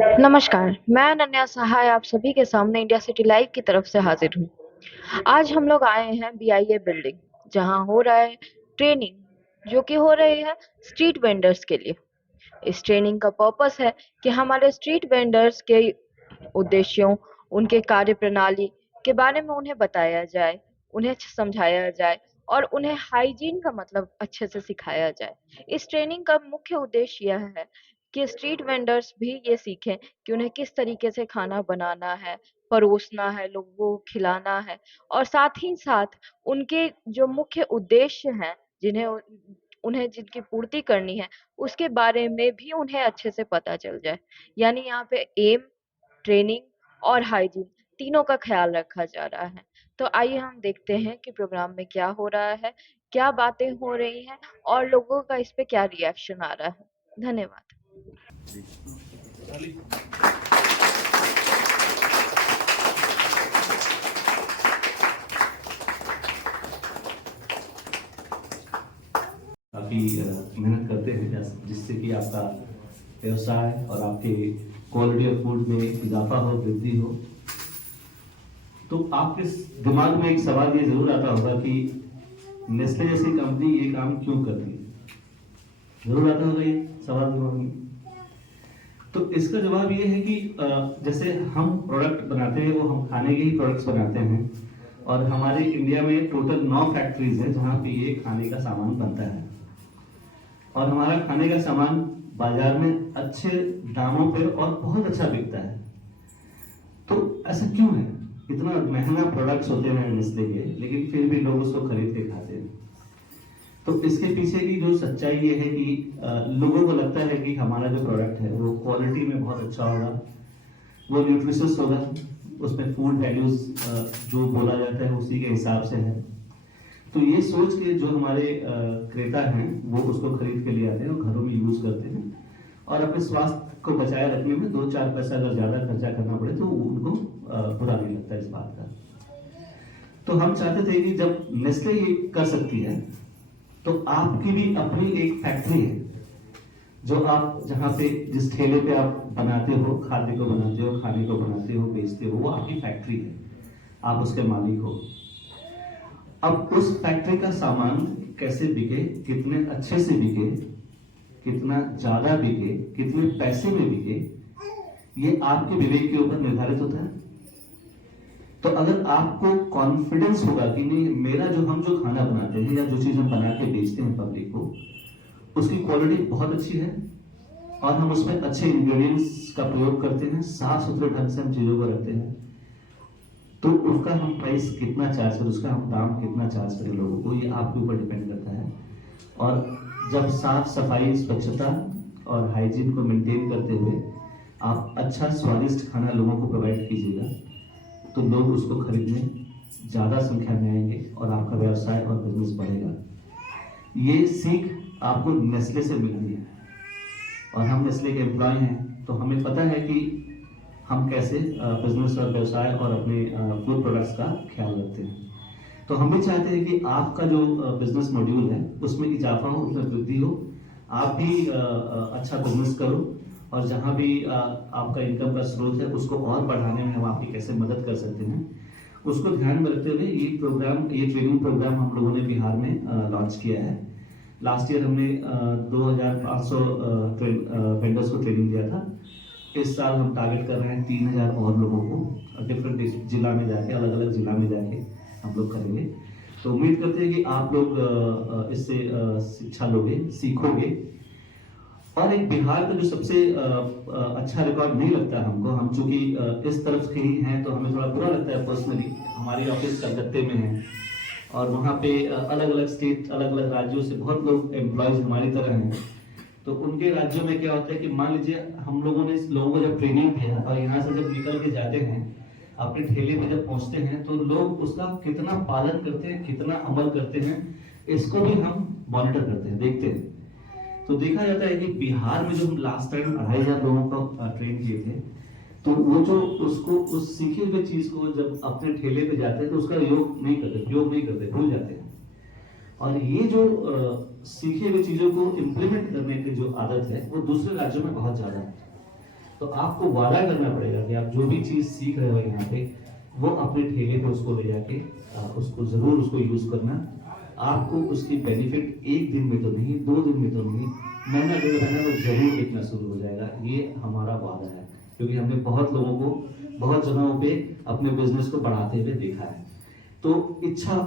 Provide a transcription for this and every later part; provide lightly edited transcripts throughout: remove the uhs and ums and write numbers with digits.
नमस्कार, मैं अनन्या सहाय आप सभी के सामने इंडिया सिटी लाइव की तरफ से हाजिर हूँ। आज हम लोग आए हैं बीआईए बिल्डिंग, जहाँ हो रहा है ट्रेनिंग, जो कि हो रही है स्ट्रीट वेंडर्स के लिए। इस ट्रेनिंग का पर्पस है कि हमारे स्ट्रीट वेंडर्स के उद्देश्यों, उनके कार्य प्रणाली के बारे में उन्हें बताया जाए, उन्हें समझाया जाए और उन्हें हाइजीन का मतलब अच्छे से सिखाया जाए। इस ट्रेनिंग का मुख्य उद्देश्य यह है कि स्ट्रीट वेंडर्स भी ये सीखें कि उन्हें किस तरीके से खाना बनाना है, परोसना है, लोगों को खिलाना है और साथ ही साथ उनके जो मुख्य उद्देश्य हैं, जिन्हें उन्हें जिनकी पूर्ति करनी है, उसके बारे में भी उन्हें अच्छे से पता चल जाए। यानी यहाँ पे एम, ट्रेनिंग और हाइजीन तीनों का ख्याल रखा जा रहा है। तो आइए हम देखते हैं कि प्रोग्राम में क्या हो रहा है, क्या बातें हो रही हैं और लोगों का इस पे क्या रिएक्शन आ रहा है। धन्यवाद। काफ़ी मेहनत करते हैं जिससे कि आपका व्यवसाय और आपके क्वालिटी ऑफ फूड में इजाफा हो, वृद्धि हो। तो आपके दिमाग में एक सवाल ये जरूर आता होगा कि नेस्ले जैसी कंपनी ये काम क्यों करती है। जरूर आता होगा ये सवाल दिमाग में। तो इसका जवाब ये है कि जैसे हम प्रोडक्ट बनाते हैं वो हम खाने के ही प्रोडक्ट्स बनाते हैं और हमारे इंडिया में टोटल 9 फैक्ट्रीज है जहाँ पे ये खाने का सामान बनता है और हमारा खाने का सामान बाजार में अच्छे दामों पे और बहुत अच्छा बिकता है। तो ऐसा क्यों है? इतना महंगा प्रोडक्ट्स होते हैं नेस्ले के, लेकिन फिर भी लोग उसको खरीद के खाते हैं। तो इसके पीछे की जो सच्चाई ये है कि लोगों को लगता है कि हमारा जो प्रोडक्ट है वो क्वालिटी में बहुत अच्छा होगा, वो न्यूट्रिशियस होगा, उसमें फूड वैल्यूज जो बोला जाता है उसी के हिसाब से है। तो ये सोच के जो हमारे क्रेता हैं वो उसको खरीद के ले आते हैं और घरों में यूज करते हैं और अपने स्वास्थ्य को बचाए रखने में 2-4 पैसा अगर ज्यादा खर्चा करना पड़े तो उनको बुरा नहीं लगता इस बात का। तो हम चाहते थे कि जब नेस्ले ये कर सकती है तो आपकी भी अपनी एक फैक्ट्री है जो आप जहां पे जिस ठेले पे आप बनाते हो, खाद्य को बनाते हो, खाने को बनाते हो, बेचते हो, वो आपकी फैक्ट्री है, आप उसके मालिक हो। अब उस फैक्ट्री का सामान कैसे बिके, कितने अच्छे से बिके, कितना ज्यादा बिके, कितने पैसे में बिके, ये आपके विवेक के ऊपर निर्धारित होता है। तो अगर आपको कॉन्फिडेंस होगा कि नहीं, मेरा हम जो खाना बनाते हैं या जो चीज हम बना के बेचते हैं पब्लिक को, उसकी क्वालिटी बहुत अच्छी है और हम उसमें अच्छे इंग्रेडिएंट्स का प्रयोग करते हैं, साफ सुथरे ढंग से हम चीजों को रखते हैं, तो उसका हम प्राइस कितना चार्ज करें, उसका हम दाम कितना चार्ज करें लोगों को, ये आपके ऊपर डिपेंड करता है। और जब साफ सफाई, स्वच्छता और हाइजीन को मेंटेन करते हुए आप अच्छा स्वादिष्ट खाना लोगों को प्रोवाइड कीजिएगा तो लोग उसको खरीदने ज्यादा संख्या में आएंगे और आपका व्यवसाय और बिजनेस बढ़ेगा। ये सीख आपको नेस्ले से मिलती है और हम नेस्ले के एम्प्लॉय हैं तो हमें पता है कि हम कैसे बिजनेस और व्यवसाय और अपने फूड प्रोडक्ट्स का ख्याल रखते हैं। तो हम भी चाहते हैं कि आपका जो बिजनेस मॉड्यूल है उसमें इजाफा हो, उसमें वृद्धि हो, आप भी अच्छा बिजनेस करो और जहां भी आपका इनकम का स्रोत है उसको और बढ़ाने में हम आपकी कैसे मदद कर सकते हैं उसको ध्यान में रखते हुए ये ट्रेनिंग प्रोग्राम हम लोगों ने बिहार में लॉन्च किया है। लास्ट ईयर हमने 2500 वेंडर्स को ट्रेनिंग दिया था। इस साल हम टारगेट कर रहे हैं 3000 और लोगों को डिफरेंट जिला में जाके, अलग अलग जिला में जाके हम लोग करेंगे। तो उम्मीद करते हैं कि आप लोग इससे शिक्षा लोगे, सीखोगे। और एक बिहार का जो सबसे अच्छा रिकॉर्ड नहीं लगता हमको, हम चूंकि इस तरफ के ही हैं तो हमें थोड़ा बुरा लगता है पर्सनली। हमारी ऑफिस कलकत्ते में है और वहाँ पे अलग अलग स्टेट, अलग अलग राज्यों से बहुत लोग एम्प्लॉयज हमारी तरह हैं। तो उनके राज्यों में क्या होता है कि मान लीजिए हम लोगों ने इस लोगों को जब ट्रेनिंग दिया और यहाँ से जब निकल के जाते हैं, अपने ठेले पे जब पहुंचते हैं तो लोग उसका कितना पालन करते हैं, कितना अमल करते हैं, इसको भी हम मॉनिटर करते हैं, देखते हैं। तो देखा जाता है कि बिहार में जो हम लास्ट टाइम 2500 लोगों को ट्रेन किए थे, तो वो जो उसको उस सीखे हुए चीज को जब अपने ठेले पे जाते हैं तो उसका प्रयोग नहीं करते, भूल जाते हैं। और ये जो सीखे हुए चीजों को इम्प्लीमेंट करने की जो आदत है वो दूसरे राज्यों में बहुत ज्यादा है। तो आपको वादा करना पड़ेगा कि आप जो भी चीज़ सीख रहे हो यहाँ पे वो अपने ठेले पे उसको ले जाके उसको ज़रूर उसको यूज़ करना। आपको उसकी बेनिफिट एक दिन में तो नहीं, 2 दिन में तो नहीं, महीना 1.5 महीना में जरूर दिखना शुरू हो जाएगा। ये हमारा वादा है, क्योंकि हमने बहुत लोगों को बहुत जगहों पे अपने बिजनेस को बढ़ाते हुए देखा है। तो इच्छा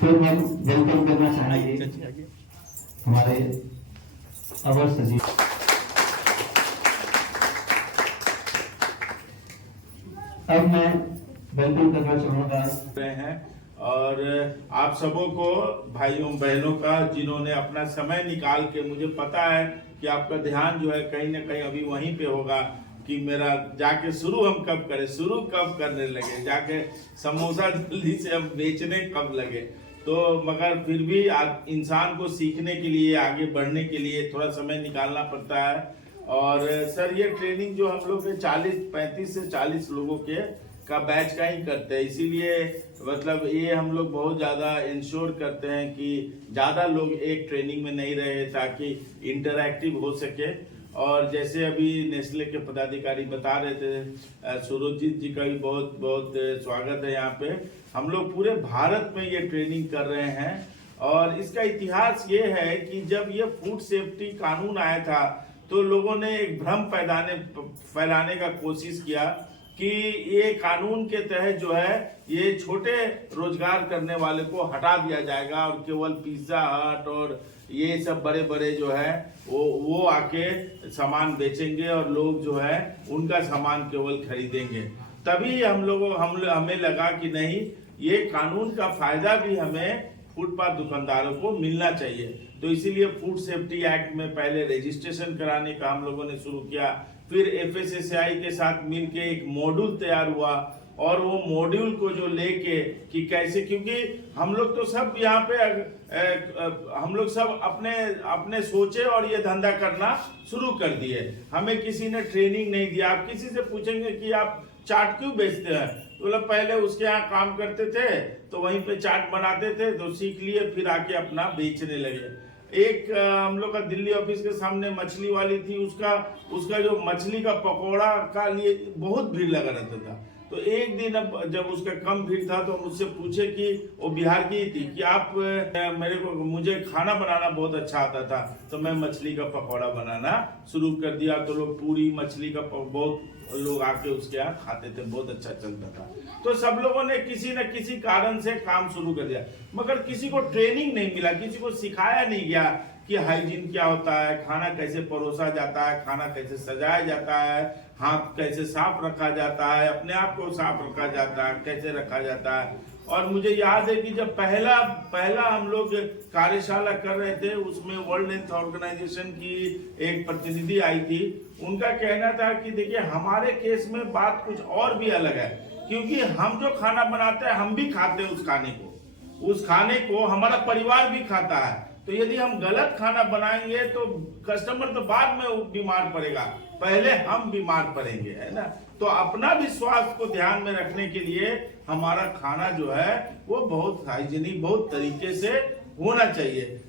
फिर हम वेलकम करना चाहेंगे हमारे अवर सचिव अब मैं वेलकम करना चाहूंगा हैं और आप सबों को भाइयों बहनों का जिन्होंने अपना समय निकाल के, मुझे पता है कि आपका ध्यान जो है कहीं ना कहीं अभी वहीं पे होगा कि मेरा जाके शुरू हम कब करें, शुरू कब करने लगे, जाके समोसा जल्दी से हम बेचने कब लगे। तो मगर फिर भी इंसान को सीखने के लिए, आगे बढ़ने के लिए थोड़ा समय निकालना पड़ता है। और सर ये ट्रेनिंग जो हम लोग 35 से 40 लोगों के का बैच का ही करते हैं, इसीलिए मतलब ये हम लोग बहुत ज़्यादा इंश्योर करते हैं कि ज़्यादा लोग एक ट्रेनिंग में नहीं रहे ताकि इंटरैक्टिव हो सके। और जैसे अभी नेस्ले के पदाधिकारी बता रहे थे, सुरजीत जी का भी बहुत बहुत स्वागत है यहाँ पे। हम लोग पूरे भारत में ये ट्रेनिंग कर रहे हैं और इसका इतिहास ये है कि जब ये फूड सेफ्टी कानून आया था तो लोगों ने एक भ्रम फैलाने का कोशिश किया कि ये कानून के तहत जो है ये छोटे रोजगार करने वाले को हटा दिया जाएगा और केवल पिज्जा हट और ये सब बड़े बड़े जो है वो आके सामान बेचेंगे और लोग जो है उनका सामान केवल खरीदेंगे। तभी हमें लगा कि नहीं, ये कानून का फायदा भी हमें फुटपाथ दुकानदारों को मिलना चाहिए। तो इसीलिए फूड सेफ्टी एक्ट में पहले रजिस्ट्रेशन कराने का हम लोगों ने शुरू किया, फिर FSSAI के साथ मिलके एक मॉड्यूल तैयार हुआ और वो मॉड्यूल को जो लेके कि कैसे, क्योंकि हम लोग तो सब यहाँ पे हम लोग सब अपने सोचे और ये धंधा करना शुरू कर दिए। हमें किसी ने ट्रेनिंग नहीं दिया। आप किसी से पूछेंगे कि आप चाट क्यों बेचते हैं, तो मतलब पहले उसके यहाँ काम करते थे तो वहीं पे चाट बनाते थे तो सीख लिए, फिर आके अपना बेचने लगे। एक हम लोग का दिल्ली ऑफिस के सामने मछली वाली थी, उसका जो मछली का पकौड़ा का लिए बहुत भीड़ लगा रहता था। तो एक दिन अब जब उसका कम भीड़ था तो मुझसे पूछे कि वो बिहार की थी कि आप मुझे खाना बनाना बहुत अच्छा आता था, तो मैं मछली का पकौड़ा बनाना शुरू कर दिया। तो लोग पूरी मछली का बहुत लोग आके उसके यहाँ खाते थे, बहुत अच्छा चलता था। तो सब लोगों ने किसी न किसी कारण से काम शुरू कर दिया, मगर किसी को ट्रेनिंग नहीं मिला, किसी को सिखाया नहीं गया कि हाइजीन क्या होता है, खाना कैसे परोसा जाता है, खाना कैसे सजाया जाता है, हाथ कैसे साफ रखा जाता है, अपने आप को साफ रखा जाता है, कैसे रखा जाता है। और मुझे याद है कि जब पहला हम लोग कार्यशाला कर रहे थे, उसमें वर्ल्ड हेल्थ ऑर्गेनाइजेशन की एक प्रतिनिधि आई थी। उनका कहना था कि देखिए हमारे केस में बात कुछ और भी अलग है, क्योंकि हम जो खाना बनाते हैं हम भी खाते हैं उस खाने को हमारा परिवार भी खाता है। तो यदि हम गलत खाना बनाएंगे तो कस्टमर तो बाद में बीमार पड़ेगा, पहले हम बीमार पड़ेंगे, है ना। तो अपना भी स्वास्थ्य को ध्यान में रखने के लिए हमारा खाना जो है वो बहुत हाइजीनिक, बहुत तरीके से होना चाहिए।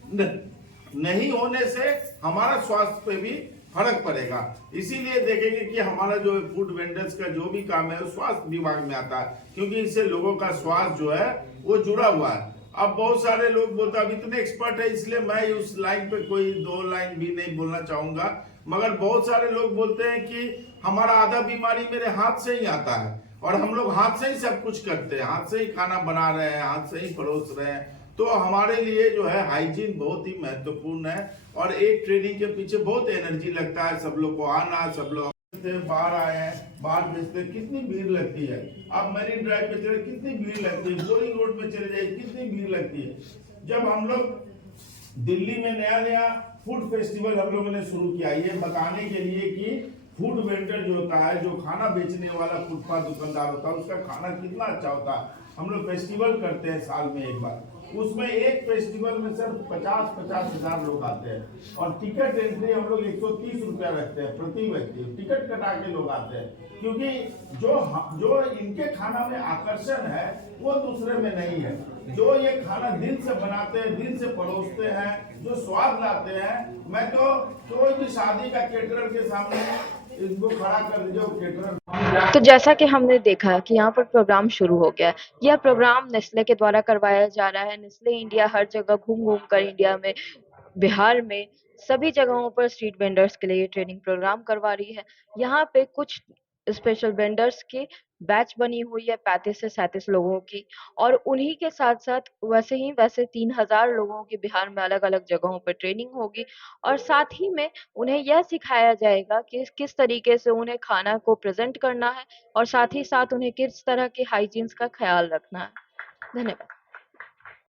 नहीं होने से हमारा स्वास्थ्य पे भी फर्क पड़ेगा। इसीलिए देखेंगे कि हमारा जो फूड वेंडर्स का जो भी काम है वो स्वास्थ्य विभाग में आता है, क्योंकि इससे लोगों का स्वास्थ्य जो है वो जुड़ा हुआ है। अब बहुत सारे लोग बोलते हैं, अब इतने एक्सपर्ट है इसलिए मैं उस लाइन पे कोई 2 लाइन भी नहीं बोलना चाहूंगा, मगर बहुत सारे लोग बोलते हैं कि हमारा आधा बीमारी मेरे हाथ से ही आता है और हम लोग हाथ से ही सब कुछ करते हैं, हाथ से ही खाना बना रहे हैं, हाथ से ही परोस रहे हैं। तो हमारे लिए जो है हाइजीन बहुत ही महत्वपूर्ण है और एक ट्रेनिंग के पीछे बहुत एनर्जी लगता है। सब लोग को आना, सब लोग बाहर आए हैं, बाहर बेचते कितनी भीड़ लगती है। आप मरीन ड्राइव पे चले कितनी भीड़ लगती है, बोरिंग रोड पे चले जाइए कितनी भीड़ लगती है। जब हम लोग दिल्ली में नया फूड फेस्टिवल हम लोगों ने शुरू किया, ये बताने के लिए कि फूड वेंडर जो होता है, जो खाना बेचने वाला फुटपाथ दुकानदार होता है, उसका खाना कितना अच्छा होता है। हम लोग फेस्टिवल करते हैं साल में एक बार, उसमें एक फेस्टिवल में सिर्फ 50 हजार लोग आते हैं और टिकट एंट्री हम लोग 130 रुपया रखते हैं प्रति व्यक्ति। टिकट कटा के लोग आते हैं, क्योंकि जो इनके खाना में आकर्षण है वो दूसरे में नहीं है। जो ये खाना दिल से बनाते हैं, दिल से परोसते हैं, जो स्वाद लाते हैं, मैं तो कोई भी शादी का केटरर के सामने इनको खड़ा कर दीजिए, केटरर। तो जैसा कि हमने देखा कि यहाँ पर प्रोग्राम शुरू हो गया है। यह प्रोग्राम नेस्ले के द्वारा करवाया जा रहा है। नेस्ले इंडिया हर जगह घूम-घूम कर इंडिया में, बिहार में सभी जगहों पर स्ट्रीट वेंडर्स के लिए ट्रेनिंग प्रोग्राम करवा रही है। यहाँ पे कुछ स्पेशल वेंडर्स की बैच बनी हुई है 35 से 37 लोगों की, और उन्हीं के साथ-साथ वैसे 3000 लोगों की बिहार में अलग-अलग जगहों पर ट्रेनिंग होगी, और साथ ही में उन्हें यह सिखाया जाएगा कि किस तरीके से उन्हें खाना को प्रेज़ेंट करना है, और साथ ही साथ उन्हें किस तरह के हाइजीन्स का ख़्याल रखना है। धन्यवाद।